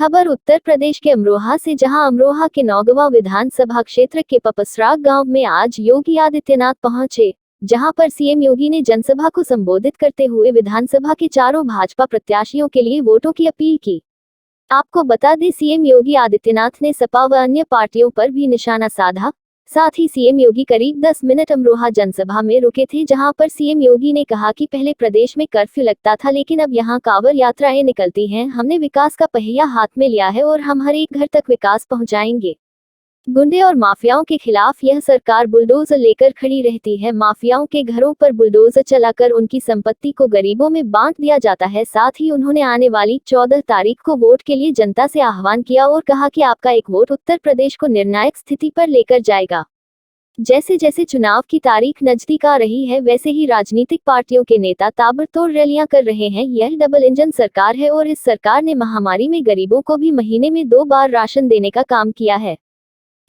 खबर उत्तर प्रदेश के अमरोहा से, जहां अमरोहा के नौगवा विधानसभा क्षेत्र के पपसराग गांव में आज योगी आदित्यनाथ पहुंचे, जहां पर सीएम योगी ने जनसभा को संबोधित करते हुए विधानसभा के चारों भाजपा प्रत्याशियों के लिए वोटों की अपील की। आपको बता दें, सीएम योगी आदित्यनाथ ने सपा व अन्य पार्टियों पर भी निशाना साधा। साथ ही सीएम योगी करीब 10 मिनट अमरोहा जनसभा में रुके थे, जहां पर सीएम योगी ने कहा कि पहले प्रदेश में कर्फ्यू लगता था, लेकिन अब यहां कांवड़ यात्राएं निकलती हैं। हमने विकास का पहिया हाथ में लिया है और हम हर एक घर तक विकास पहुंचाएंगे। गुंडे और माफियाओं के खिलाफ यह सरकार बुलडोजर लेकर खड़ी रहती है। माफियाओं के घरों पर बुलडोजर चलाकर उनकी संपत्ति को गरीबों में बांट दिया जाता है। साथ ही उन्होंने आने वाली 14 तारीख को वोट के लिए जनता से आह्वान किया और कहा कि आपका एक वोट उत्तर प्रदेश को निर्णायक स्थिति पर लेकर जाएगा। जैसे जैसे चुनाव की तारीख नजदीक आ रही है, वैसे ही राजनीतिक पार्टियों के नेता ताबड़तोड़ रैलियां कर रहे हैं। यह डबल इंजन सरकार है और इस सरकार ने महामारी में गरीबों को भी महीने में 2 बार राशन देने का काम किया है।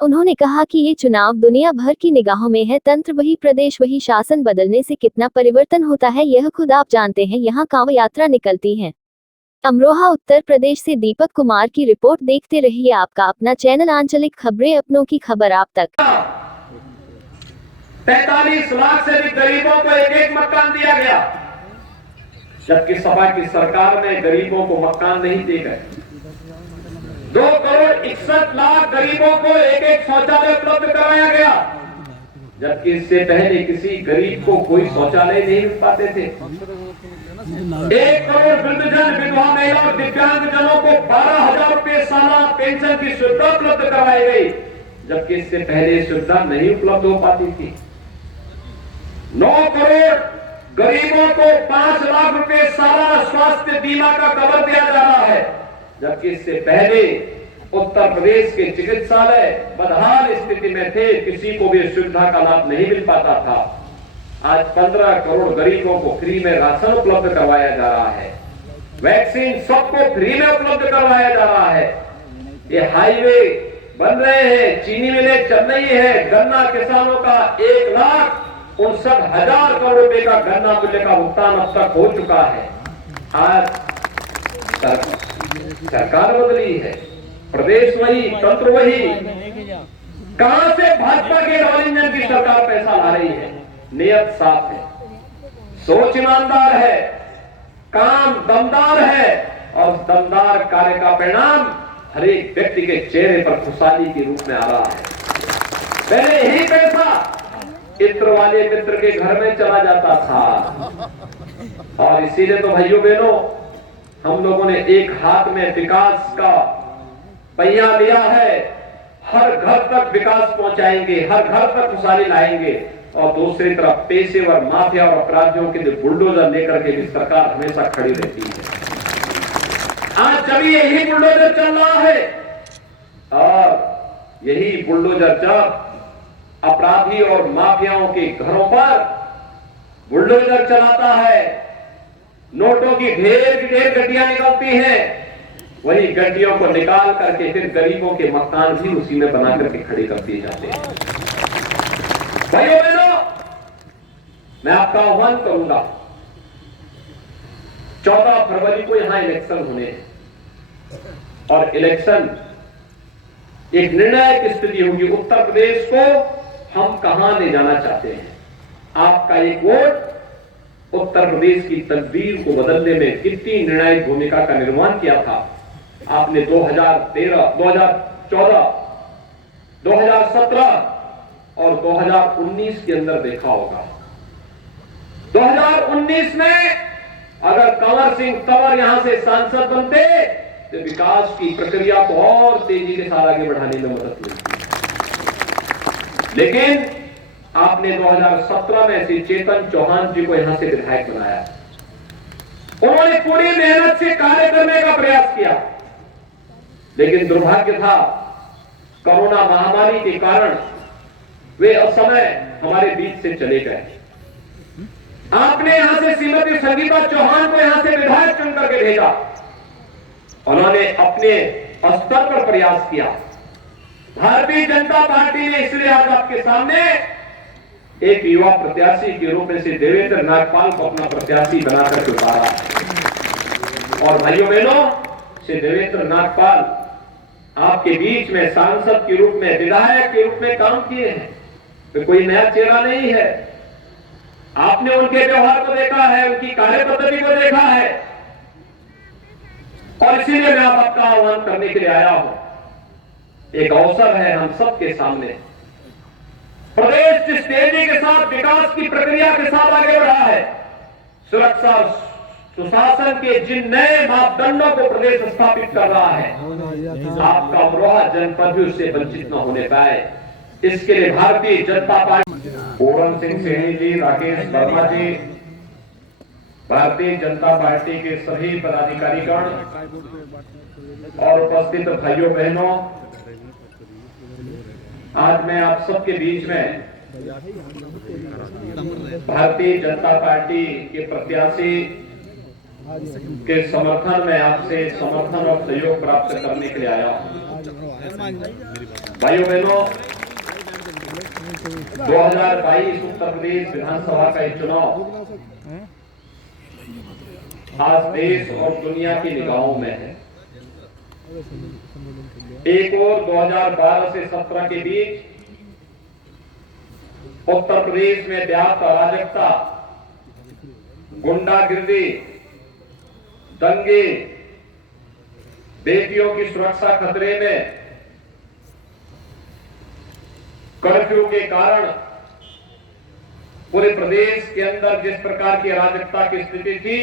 उन्होंने कहा कि ये चुनाव दुनिया भर की निगाहों में है। तंत्र वही, प्रदेश वही, शासन बदलने से कितना परिवर्तन होता है यह खुद आप जानते हैं। यहाँ कांवड़ यात्रा निकलती है। अमरोहा उत्तर प्रदेश से दीपक कुमार की रिपोर्ट। देखते रहिए आपका अपना चैनल आंचलिक खबरें, अपनों की खबर आप तक। 43 लाख से अधिक गरीबों को एक एक मकान दिया गया, जबकि सपा की सरकार ने गरीबों को मकान नहीं दिए गए। 2 करोड़ 61 लाख गरीबों को एक एक शौचालय उपलब्ध कराया गया, जबकि इससे पहले किसी गरीब को कोई शौचालय नहीं मिल पाते थे। 1 करोड़ वृद्धजन, विधवा महिला और दिव्यांग जनों को 12,000 रुपए सालाना पेंशन की सुविधा उपलब्ध करवाई गई, जबकि इससे पहले सुविधा नहीं उपलब्ध हो पाती थी। 9 करोड़ गरीबों को 5 लाख रुपए सालाना स्वास्थ्य बीमा का कवर दिया जा रहा है, जबकि इससे पहले उत्तर प्रदेश के चिकित्सालय बदहाल स्थिति में थे, किसी को भी सुविधा का लाभ नहीं मिल पाता था। आज 15 करोड़ गरीबों को फ्री में राशन उपलब्ध करवाया जा रहा है। वैक्सीन सबको फ्री में उपलब्ध करवाया जा रहा है। ये हाईवे बन रहे हैं, चीनी मिलें चल रही है, गन्ना किसानों का 1,59,000 करोड़ रुपए का गन्ना मूल्य का भुगतान अब तक हो चुका है। आज सरकार बदली है, प्रदेश वही, तंत्र वही। कहां से भाजपा के डबल इंजन की सरकार पैसा ला रही है? नियत साफ है, सोच ईमानदार है, काम दमदार है और दमदार कार्य का परिणाम हर एक व्यक्ति के चेहरे पर खुशहाली के रूप में आ रहा है। पहले यही पैसा इत्र वाले मित्र के घर में चला जाता था, और इसीलिए तो भाइयों बहनों, हम लोगों ने एक हाथ में विकास का पहिया लिया है। हर घर तक विकास पहुंचाएंगे, हर घर तक खुशहाली लाएंगे, और दूसरी तरफ पेशेवर माफिया और अपराधियों के लिए बुलडोजर लेकर के भी सरकार हमेशा खड़ी रहती है। आज जब यही बुलडोजर चल रहा है, और यही बुलडोजर जब अपराधी और माफियाओं के घरों पर बुलडोजर चलाता है, नोटों की ढेर गड्डियां निकलती हैं, वही गड्डियों को निकाल करके फिर गरीबों के मकान भी उसी में बना करके खड़े कर दिए जाते हैं। भाइयों बहनों, मैं आपका आह्वान करूंगा, 14 फरवरी को यहां इलेक्शन होने हैं, और इलेक्शन एक निर्णायक स्थिति होगी। उत्तर प्रदेश को हम कहां ले जाना चाहते हैं? आपका एक वोट उत्तर प्रदेश की तकदीर को बदलने में कितनी निर्णायक भूमिका का निर्माण किया था। आपने 2013, 2014, 2017 और 2019 के अंदर देखा होगा। 2019 में अगर कंवर सिंह तंवर यहां से सांसद बनते तो विकास की प्रक्रिया को और तेजी के साथ आगे बढ़ाने में मदद मिलती। लेकिन आपने 2017 में श्री चेतन चौहान जी को यहां से विधायक बनाया। उन्होंने पूरी मेहनत से कार्य करने का प्रयास किया, लेकिन दुर्भाग्य था, कोरोना महामारी के कारण वे असमय हमारे बीच से चले गए। आपने यहां से श्रीमती संगीता चौहान को यहां से विधायक चुन करके भेजा। उन्होंने अपने स्तर पर प्रयास किया। भारतीय जनता पार्टी ने इसलिए आज आपके सामने एक युवा प्रत्याशी के रूप में से देवेंद्र नागपाल को अपना प्रत्याशी बनाकर उतारा। और भाइयों बहनों, श्री देवेंद्र नागपाल आपके बीच में सांसद के रूप में, विधायक के रूप में काम किए हैं। तो कोई नया चेहरा नहीं है। आपने उनके व्यवहार को देखा है, उनकी कार्य पद्धति को देखा है, और इसीलिए मैं आपका आह्वान करने के लिए आया हूं। एक अवसर है हम सबके सामने। प्रदेश जिस तेजी के साथ विकास की प्रक्रिया के साथ आगे बढ़ा है, सुरक्षा सुशासन के जिन नए मापदंडों को प्रदेश स्थापित कर रहा है, आपका अमरोहा जनपद भी उससे वंचित न होने पाए, इसके लिए भारतीय जनता पार्टी, पूरन सिंह सैनी जी, राकेश वर्मा जी, भारतीय जनता पार्टी के सभी पदाधिकारीगण और उपस्थित भाइयों बहनों, आज मैं आप सबके बीच में भारतीय जनता पार्टी के प्रत्याशी के समर्थन में आपसे समर्थन और सहयोग प्राप्त करने के लिए आया हूं। भाइयों बहनों, 2022 उत्तर प्रदेश विधानसभा का चुनाव आज देश और दुनिया की निगाहों में है। एक और 2012 से 17 के बीच उत्तर प्रदेश में व्याप्त अराजकता, गुंडागिर्दी, दंगे, बेटियों की सुरक्षा खतरे में, कर्फ्यू के कारण पूरे प्रदेश के अंदर जिस प्रकार की अराजकता की स्थिति थी,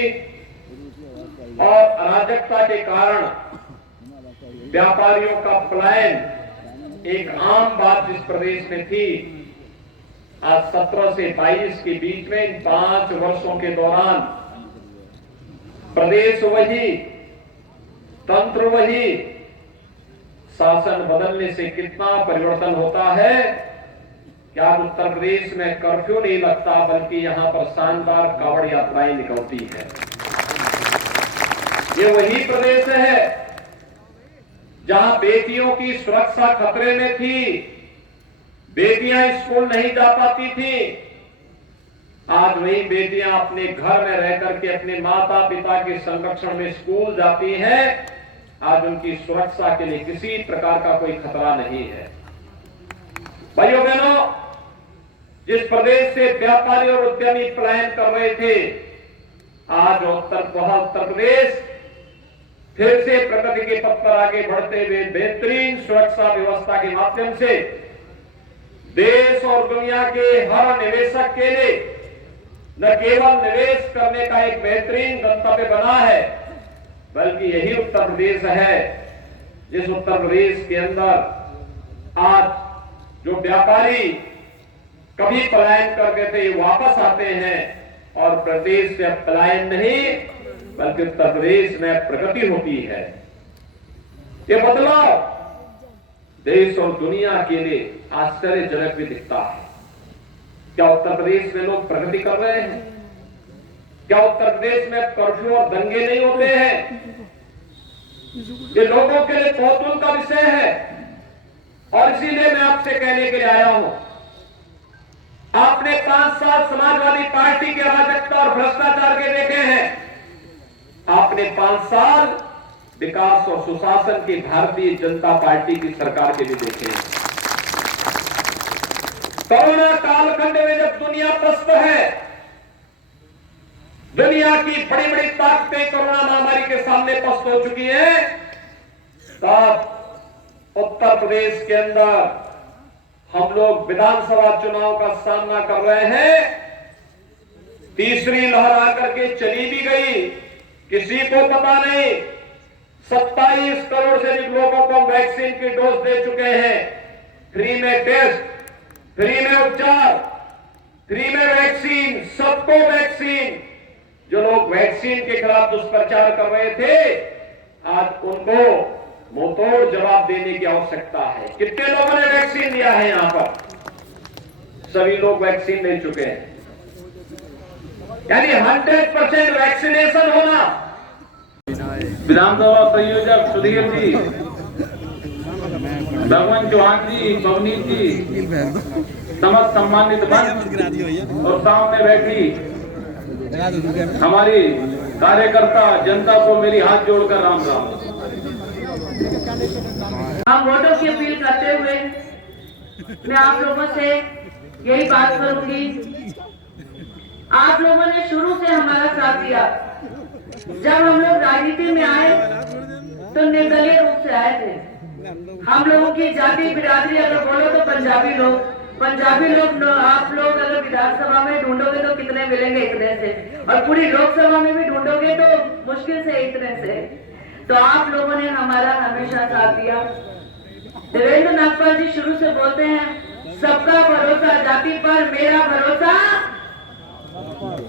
और अराजकता के कारण व्यापारियों का पलायन एक आम बात जिस प्रदेश में थी, आज 17 से 22 के बीच में इन 5 वर्षों के दौरान प्रदेश वही, तंत्र वही, शासन बदलने से कितना परिवर्तन होता है कि आज उत्तर प्रदेश में कर्फ्यू नहीं लगता, बल्कि यहां पर शानदार कावड़ यात्राएं निकलती है। ये वही प्रदेश है जहां बेटियों की सुरक्षा खतरे में थी, बेटियां स्कूल नहीं जा पाती थी, आज वही बेटियां अपने घर में रह करके अपने माता पिता के संरक्षण में स्कूल जाती हैं। आज उनकी सुरक्षा के लिए किसी प्रकार का कोई खतरा नहीं है। भाइयों बहनों, जिस प्रदेश से व्यापारी और उद्यमी पलायन कर रहे थे, आज उत्तर प्रदेश फिर से प्रगति के पथ पर आगे बढ़ते हुए बेहतरीन सुरक्षा व्यवस्था के माध्यम से देश और दुनिया के हर निवेशक के लिए न केवल निवेश करने का एक बेहतरीन गंतव्य बना है, बल्कि यही उत्तर प्रदेश है जिस उत्तर प्रदेश के अंदर आज जो व्यापारी कभी पलायन करते थे वापस आते हैं, और प्रदेश से पलायन नहीं बल्कि उत्तर प्रदेश में प्रगति होती है। ये बदलाव देश और दुनिया के लिए आश्चर्यजनक भी दिखता है। क्या उत्तर प्रदेश में लोग प्रगति कर रहे हैं? क्या उत्तर प्रदेश में कर्फ्यू और दंगे नहीं होते हैं? ये लोगों के लिए कौतूहल का विषय है, और इसीलिए मैं आपसे कहने के लिए आया हूं। आपने 5 साल समाजवादी पार्टी के अराजकता और भ्रष्टाचार के देखे हैं, आपने 5 साल विकास और सुशासन की भारतीय जनता पार्टी की सरकार के भी देखे हैं। कोरोना कालखंड में जब दुनिया पस्त है, दुनिया की बड़ी बड़ी ताकतें कोरोना महामारी के सामने पस्त हो चुकी हैं, तब उत्तर प्रदेश के अंदर हम लोग विधानसभा चुनाव का सामना कर रहे हैं। तीसरी लहर आकर के चली भी गई, किसी को पता नहीं। 27 करोड़ से अधिक लोगों को वैक्सीन की डोज दे चुके हैं। फ्री में टेस्ट, फ्री में उपचार, फ्री में वैक्सीन, सबको वैक्सीन। जो लोग वैक्सीन के खिलाफ दुष्प्रचार कर रहे थे, आज उनको मुंहतोड़ जवाब देने की आवश्यकता है। कितने लोगों ने वैक्सीन लिया है? यहां पर सभी लोग वैक्सीन ले चुके हैं, यानी 100% वैक्सीनेशन होना। विधानसभा संयोजक सुधीर जी, भगवान चौहान जी, पवनीत जी, समस्त सम्मानित मंच और सामने बैठी हमारी कार्यकर्ता जनता को मेरी हाथ जोड़कर राम राम। हम वोटों की अपील करते हुए मैं आप लोगों से यही बात करूंगी, आप लोगों ने शुरू से हमारा साथ दिया। जब हम लोग राजनीति में आए तो निर्दलीय रूप से आए थे। हम लोगों की जाति बिरादरी अगर बोलो तो पंजाबी लोग आप लोग अगर विधानसभा में ढूंढोगे तो कितने मिलेंगे? इतने से। और पूरी लोकसभा में भी ढूंढोगे तो मुश्किल से इतने से। तो आप लोगों ने हमारा हमेशा साथ दिया। देवेंद्र नागपाल जी शुरू से बोलते हैं सबका भरोसा जाति पर, मेरा भरोसा।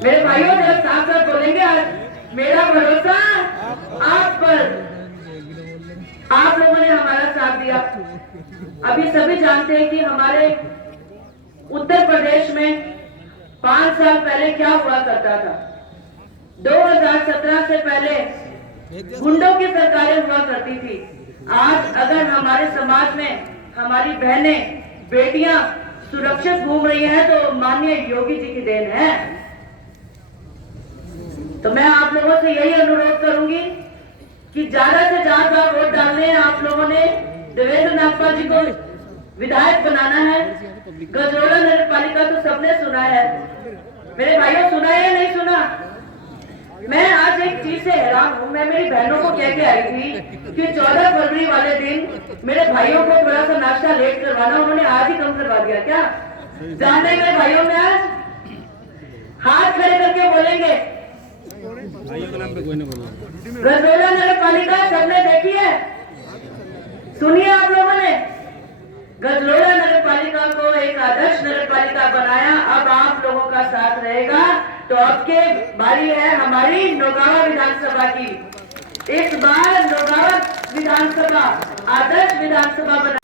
मेरे भाइयों जरा साथ साथ बोलेंगे आज, मेरा भरोसा आप पर। आप लोगों ने हमारा साथ दिया। अभी सभी जानते हैं कि हमारे उत्तर प्रदेश में 5 साल पहले क्या हुआ करता था। 2017 से पहले गुंडों की सरकारें हुआ करती थी। आज अगर हमारे समाज में हमारी बहनें बेटियां सुरक्षित घूम रही हैं तो माननीय योगी जी की देन है। तो मैं आप लोगों से यही अनुरोध करूंगी कि ज्यादा से ज्यादा वोट डालने हैं। आप लोगों ने देवेंद्र नागपाल जी को विधायक बनाना है। गजरोला नगर पालिका तो सबने सुना है। मेरे भाइयों सुना है या नहीं सुना? मैं आज एक चीज से हैरान हूँ। मैं मेरी बहनों को कह के आई थी कि 14 फरवरी वाले दिन मेरे भाइयों को थोड़ा सा नाश्ता लेट करवाना, उन्होंने आज ही कम करवा दिया। क्या जानते हैं मेरे भाइयों में? आज हाथ खड़े करके बोलेंगे गजरोला नगर पालिका सबने देखी है, सुनिए आप लोगों ने। गजरोला नगर पालिका को एक आदर्श नगर पालिका बनाया। अब आप लोगों का साथ रहेगा तो अब के बारी है हमारी नौगावा विधानसभा की। इस बार नौगावा विधानसभा आदर्श विधानसभा बना